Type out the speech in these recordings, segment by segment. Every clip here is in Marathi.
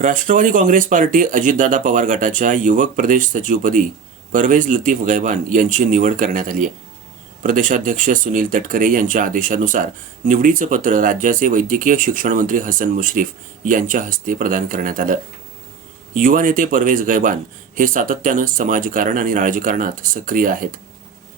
राष्ट्रवादी काँग्रेस पार्टी अजितदादा पवार गटाच्या युवक प्रदेश सचिवपदी परवेज लतीफ गैबान यांची निवड करण्यात आली आहे. प्रदेशाध्यक्ष सुनील तटकरे यांच्या आदेशानुसार निवडीचं पत्र राज्याचे वैद्यकीय शिक्षण मंत्री हसन मुश्रीफ यांच्या हस्ते प्रदान करण्यात आलं. युवा नेते परवेज गैबान हे सातत्यानं समाजकारण आणि राजकारणात सक्रिय आहेत.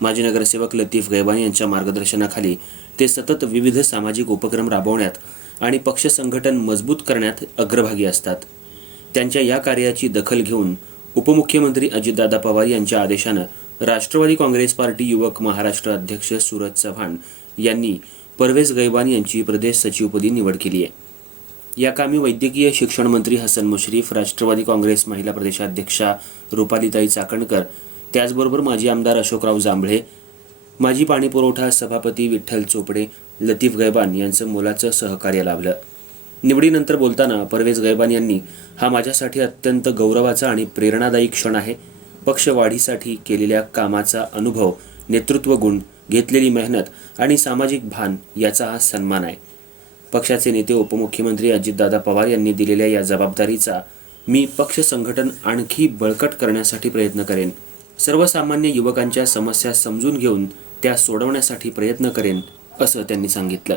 माजी नगरसेवक लतीफ गैबानी यांच्या मार्गदर्शनाखाली ते सतत विविध सामाजिक उपक्रम राबवण्यात आणि पक्ष संघटन मजबूत करण्यात अग्रभागी असतात. त्यांच्या या कार्याची दखल घेऊन उपमुख्यमंत्री अजितदादा पवार यांच्या आदेशानं राष्ट्रवादी काँग्रेस पार्टी युवक महाराष्ट्र अध्यक्ष सूरज चव्हाण यांनी परवेज गैबान यांची प्रदेश सचिवपदी निवड केली आहे. या कामी वैद्यकीय शिक्षण मंत्री हसन मुश्रीफ राष्ट्रवादी काँग्रेस महिला प्रदेशाध्यक्षा रुपालीताई चाकणकर त्याचबरोबर माजी आमदार अशोकराव जांभळे माजी पाणीपुरवठा सभापती विठ्ठल चोपडे लतीफ गैबान यांचं मोलाचं सहकार्य लाभलं. निवडीनंतर बोलताना परवेज गैबान यांनी हा माझ्यासाठी अत्यंत गौरवाचा आणि प्रेरणादायी क्षण आहे. पक्षवाढीसाठी केलेल्या कामाचा अनुभव नेतृत्व गुण घेतलेली मेहनत आणि सामाजिक भान याचा हा सन्मान आहे. पक्षाचे नेते उपमुख्यमंत्री अजितदादा पवार यांनी दिलेल्या या जबाबदारीचा मी पक्ष संघटन आणखी बळकट करण्यासाठी प्रयत्न करेन. सर्वसामान्य युवकांच्या समस्या समजून घेऊन त्या सोडवण्यासाठी प्रयत्न करेन असं त्यांनी सांगितलं.